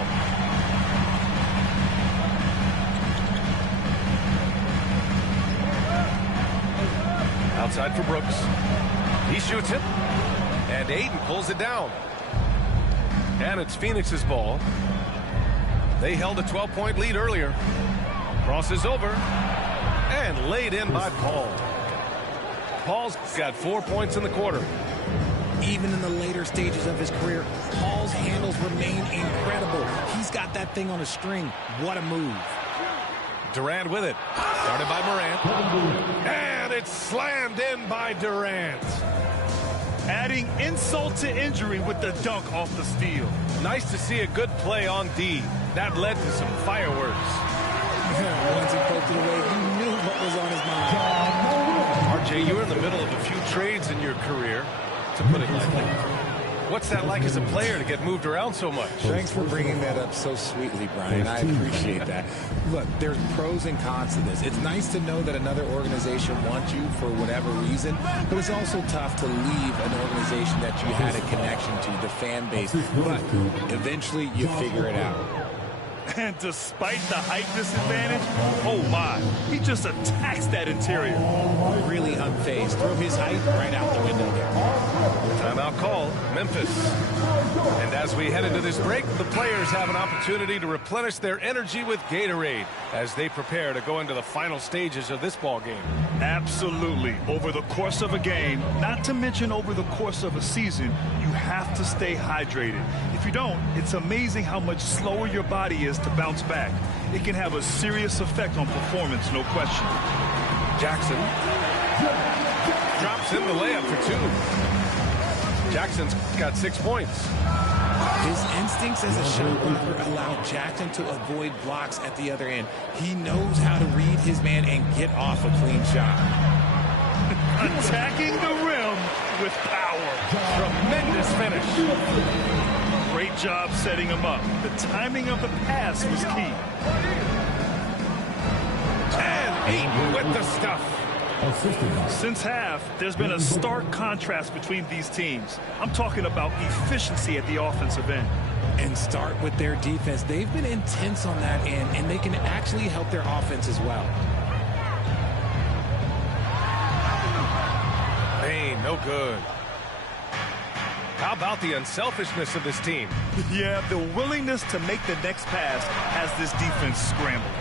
Outside for Brooks. He shoots it. And Aiden pulls it down. And it's Phoenix's ball. They held a 12-point lead earlier. Crosses over. And laid in by Paul. Paul's got 4 points in the quarter. Even in the later stages of his career, Paul's handles remain incredible. He's got that thing on a string. What a move. Durant with it. Started by Morant. And it's slammed in by Durant. Adding insult to injury with the dunk off the steal. Nice to see a good play on D. That led to some fireworks. Once he poked it away, you knew what was on his mind. RJ, you were in the middle of a few trades in your career, to put it lightly. What's that like as a player to get moved around so much? Thanks for bringing that up so sweetly, Brian. I appreciate that. Look, there's pros and cons to this. It's nice to know that another organization wants you for whatever reason, but it's also tough to leave an organization that you had a connection to, the fan base. But eventually you figure it out. And despite the height disadvantage, oh my, he just attacks that interior. Really unfazed. Throw his height right out the window there. Timeout call, Memphis. And as we head into this break, the players have an opportunity to replenish their energy with Gatorade as they prepare to go into the final stages of this ball game. Absolutely. Over the course of a game, not to mention over the course of a season, you have to stay hydrated. If you don't, it's amazing how much slower your body is to bounce back. It can have a serious effect on performance, no question. Jackson drops in the layup for two. Jackson's got 6 points. His instincts as a shot blocker allow Jackson to avoid blocks at the other end. He knows how to read his man and get off a clean shot. Attacking the rim with power. Tremendous finish. Great job setting him up. The timing of the pass was key. And Aiden with the stuff. Since half, there's been a stark contrast between these teams. I'm talking about efficiency at the offensive end. And start with their defense. They've been intense on that end, and they can actually help their offense as well. Payne, no good. How about the unselfishness of this team? Yeah, the willingness to make the next pass has this defense scrambled.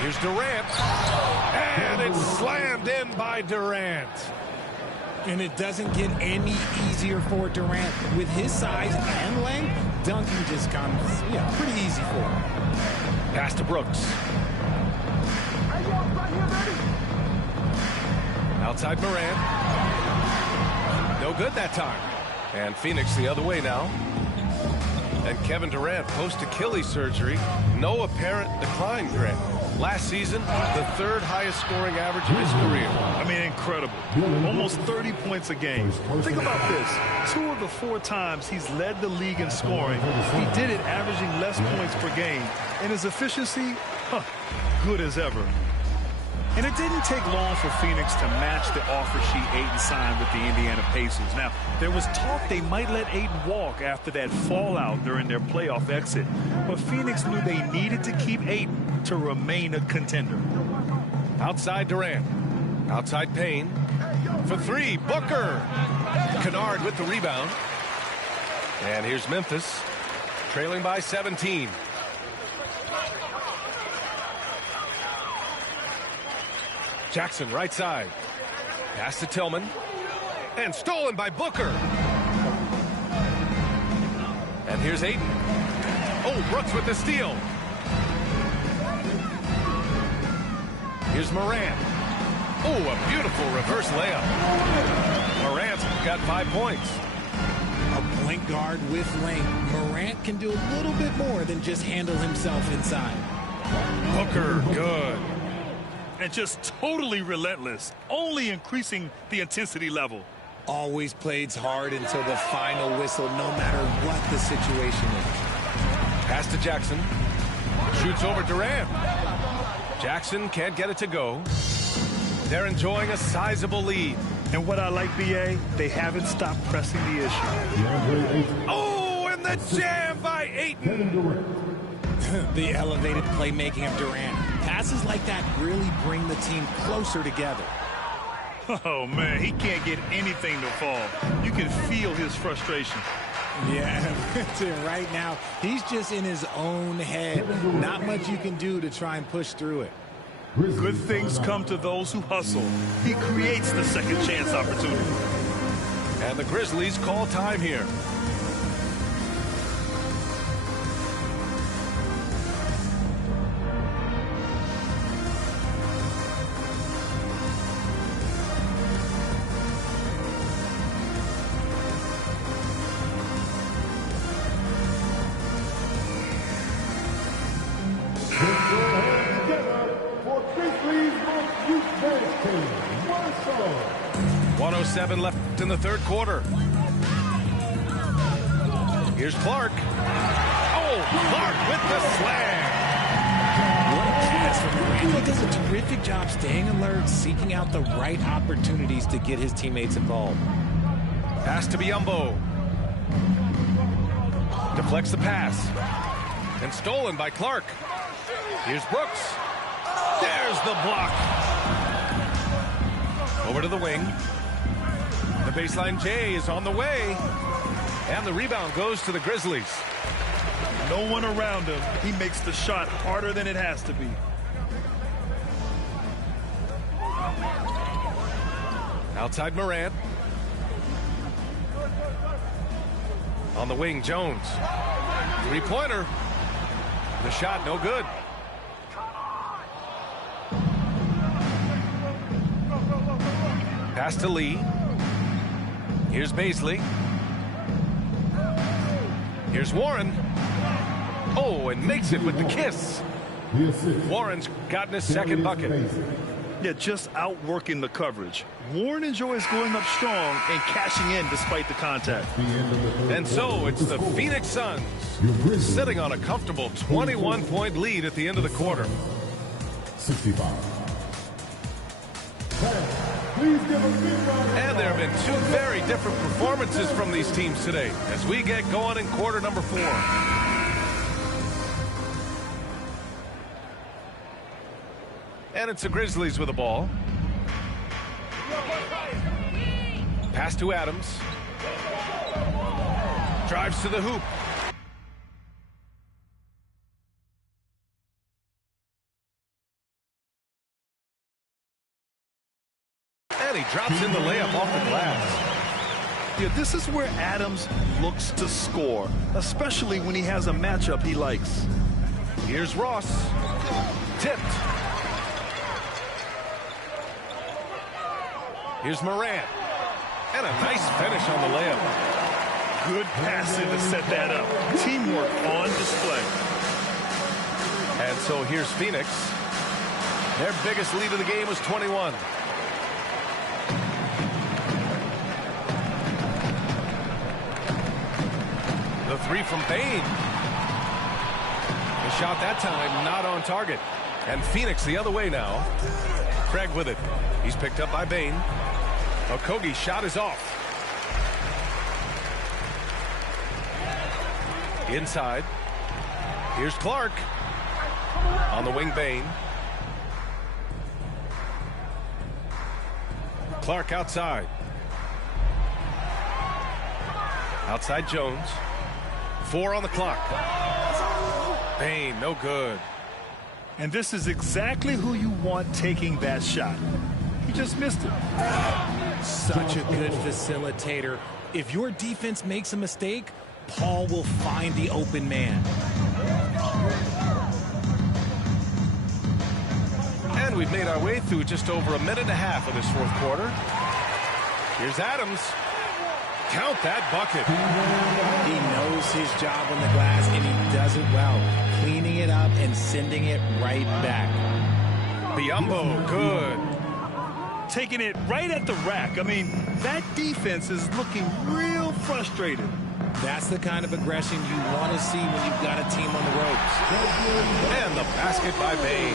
Here's Durant. And it's slammed in by Durant. And it doesn't get any easier for Durant. With his size and length, dunking just comes pretty easy for him. Pass to Brooks. Outside Morant. No good that time. And Phoenix the other way now. And Kevin Durant post-Achilles surgery. No apparent decline, Grant. Last season, the third highest scoring average of his career. I mean, incredible. Almost 30 points a game. Think about this. 2 of the 4 times he's led the league in scoring, he did it averaging less points per game. And his efficiency, good as ever. And it didn't take long for Phoenix to match the offer sheet Aiden signed with the Indiana Pacers. Now, there was talk they might let Aiden walk after that fallout during their playoff exit. But Phoenix knew they needed to keep Aiden to remain a contender. Outside Durant. Outside Payne. For 3, Booker. Kennard with the rebound. And here's Memphis, trailing by 17. Jackson, right side. Pass to Tillman. And stolen by Booker. And here's Aiden. Oh, Brooks with the steal. Here's Morant. Oh, a beautiful reverse layup. Morant's got 5 points. A point guard with length. Morant can do a little bit more than just handle himself inside. Booker, good. And just totally relentless, only increasing the intensity level. Always plays hard until the final whistle, no matter what the situation is. Pass to Jackson. Shoots over Durant. Jackson can't get it to go. They're enjoying a sizable lead. And what I like, B.A., they haven't stopped pressing the issue. Oh, and the jam by Ayton. The elevated playmaking of Durant. Passes like that really bring the team closer together. Oh, man, he can't get anything to fall. You can feel his frustration. Yeah, right now, he's just in his own head. Not much you can do to try and push through it. Good things come to those who hustle. He creates the second chance opportunity. And the Grizzlies call time here. Left in the third quarter. Here's Clark. Oh, Clark with the slam. What a pass from Durant. He does a terrific job staying alert, seeking out the right opportunities to get his teammates involved. Pass to Biyombo. Deflects the pass. And stolen by Clark. Here's Brooks. There's the block. Over to the wing. The baseline J is on the way. And the rebound goes to the Grizzlies. No one around him. He makes the shot harder than it has to be. Outside Morant. On the wing, Jones. Three-pointer. The shot no good. Pass to Lee. Here's Baisley. Here's Warren. Oh, and makes it with the kiss. Warren's gotten his second bucket. Yeah, just outworking the coverage. Warren enjoys going up strong and cashing in despite the contact. And so it's the Phoenix Suns sitting on a comfortable 21-point lead at the end of the quarter. 65. And there have been two very different performances from these teams today as we get going in quarter number 4. And it's the Grizzlies with the ball. Pass to Adams. Drives to the hoop. And he drops in the layup off the glass. Yeah, this is where Adams looks to score, especially when he has a matchup he likes. Here's Ross. Tipped. Here's Morant. And a nice finish on the layup. Good passing to set that up. Teamwork on display. And so here's Phoenix. Their biggest lead of the game was 21. The three from Bain. The shot that time not on target. And Phoenix the other way now. Craig with it. He's picked up by Bain. Okogie's shot is off. Inside. Here's Clark. On the wing, Bain. Clark outside. Outside Jones. 4 on the clock. Bain, no good. And this is exactly who you want taking that shot. He just missed it. Such a good facilitator. If your defense makes a mistake, Paul will find the open man. And we've made our way through just over a minute and a half of this fourth quarter. Here's Adams. Count that bucket. He knows his job on the glass, and he does it well, cleaning it up and sending it right back. Biyombo, good. Taking it right at the rack. I mean, that defense is looking real frustrated. That's the kind of aggression you want to see when you've got a team on the ropes. And the basket by Bain.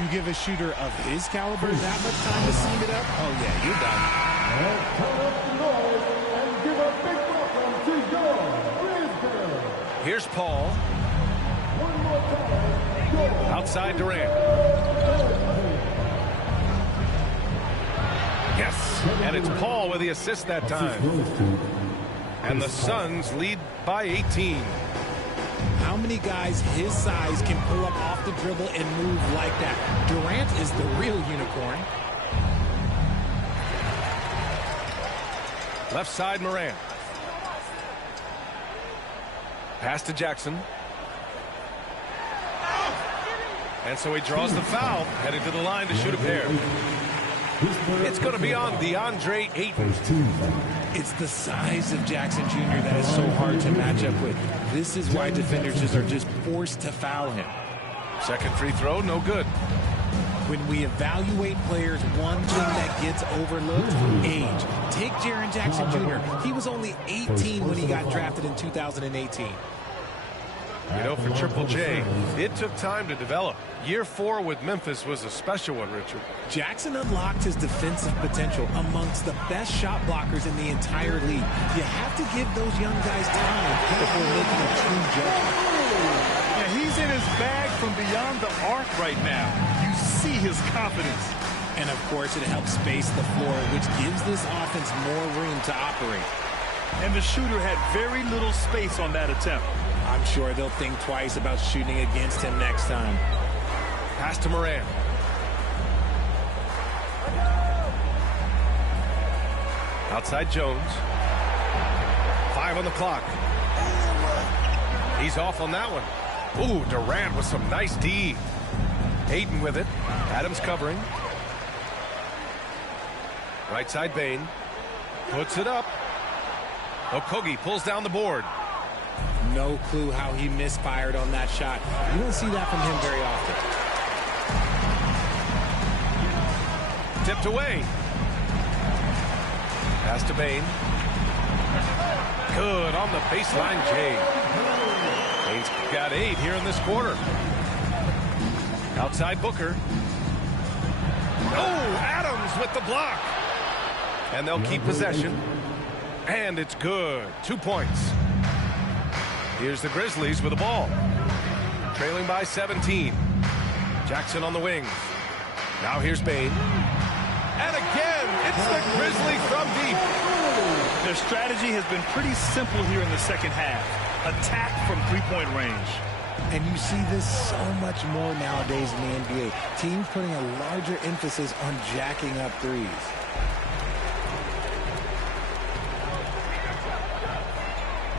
You give a shooter of his caliber that much time to seam it up? Oh, yeah, you're done. Here's Paul. Outside Durant. Yes, and it's Paul with the assist that time. And the Suns lead by 18. How many guys his size can pull up off the dribble and move like that? Durant is the real unicorn. Left side, Moran. Pass to Jackson. And so he draws the foul, headed to the line to shoot a pair. It's going to be on DeAndre Ayton. It's the size of Jackson Jr. that is so hard to match up with. This is why defenders are just forced to foul him. Second free throw, no good. When we evaluate players, one thing that gets overlooked, age. Take Jaren Jackson Jr. He was only 18 when he got drafted in 2018. You know, for Triple J, it took time to develop. Year 4 with Memphis was a special one, Richard. Jackson unlocked his defensive potential amongst the best shot blockers in the entire league. You have to give those young guys time before making a true judgment. Yeah, he's in his bag from beyond the arc right now. You see his confidence. And, of course, it helps space the floor, which gives this offense more room to operate. And the shooter had very little space on that attempt. I'm sure they'll think twice about shooting against him next time. Pass to Moran. Outside Jones. 5 on the clock. He's off on that one. Ooh, Durant with some nice D. Ayton with it. Adams covering. Right side Bane. Puts it up. Okogie pulls down the board. No clue how he misfired on that shot. You don't see that from him very often. Tipped away. Pass to Bane. Good on the baseline, Jay. Bane's got 8 here in this quarter. Outside Booker. Oh, Adams with the block. And they'll keep possession. And it's good. 2 points. Here's the Grizzlies with the ball. Trailing by 17. Jackson on the wing. Now here's Bane. And again, it's the Grizzlies from deep. Their strategy has been pretty simple here in the second half. Attack from three-point range. And you see this so much more nowadays in the NBA. Teams putting a larger emphasis on jacking up threes.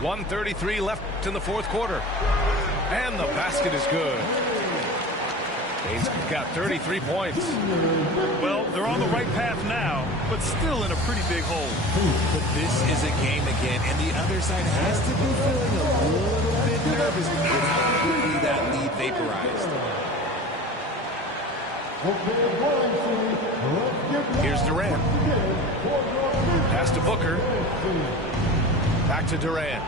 .133 left in the fourth quarter. And the basket is good. Bane's got 33 points. Well, they're on the right path now, but still in a pretty big hole. But this is a game again, and the other side has to be feeling a little bit nervous with how quickly that lead vaporized. Here's Durant. Pass to Booker. Back to Durant.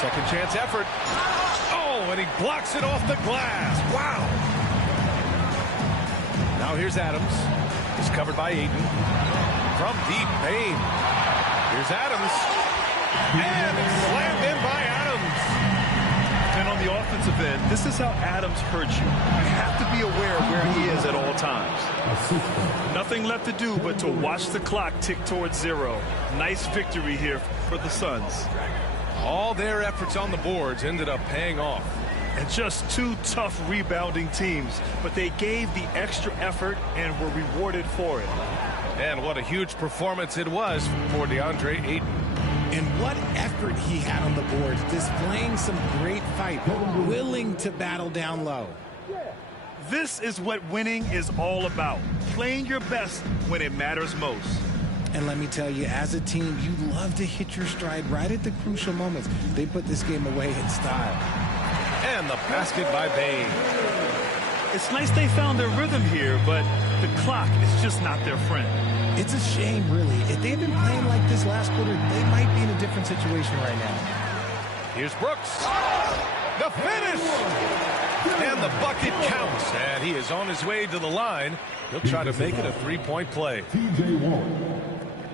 Second chance effort. Oh, and he blocks it off the glass. Wow. Now here's Adams. He's covered by Ayton. From deep, Bane. Here's Adams. And it's slammed in by Adams. And on the offensive end, this is how Adams hurts you. You have to be aware of where he is at all times. Nothing left to do but to watch the clock tick towards 0. Nice victory here for the Suns. All their efforts on the boards ended up paying off. And just 2 tough rebounding teams, but they gave the extra effort and were rewarded for it. And what a huge performance it was for DeAndre Ayton. And what effort he had on the boards, displaying some great fight, willing to battle down low. This is what winning is all about, playing your best when it matters most. And let me tell you, as a team, you love to hit your stride right at the crucial moments. They put this game away in style. And the basket by Bane. It's nice they found their rhythm here, but the clock is just not their friend. It's a shame, really. If they'd been playing like this last quarter, they might be in a different situation right now. Here's Brooks. The finish! And the bucket counts. And he is on his way to the line. He'll try to make it a three-point play.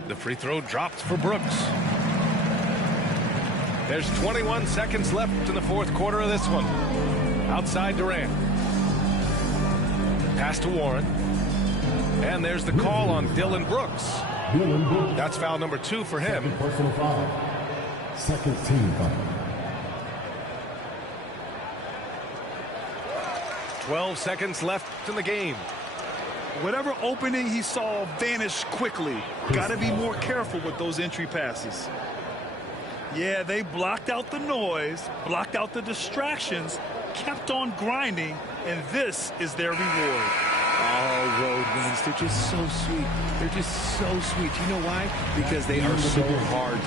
The free throw dropped for Brooks. There's 21 seconds left in the fourth quarter of this one. Outside Durant. Pass to Warren. And there's the call on Dylan Brooks. That's foul number 2 for him. Personal foul. Second team foul. 12 seconds left in the game. Whatever opening he saw vanished quickly. Got to be more careful with those entry passes. Yeah, they blocked out the noise, blocked out the distractions, kept on grinding, and this is their reward. Oh, road wins. They're just so sweet. They're just so sweet. You know why? Because they are so hard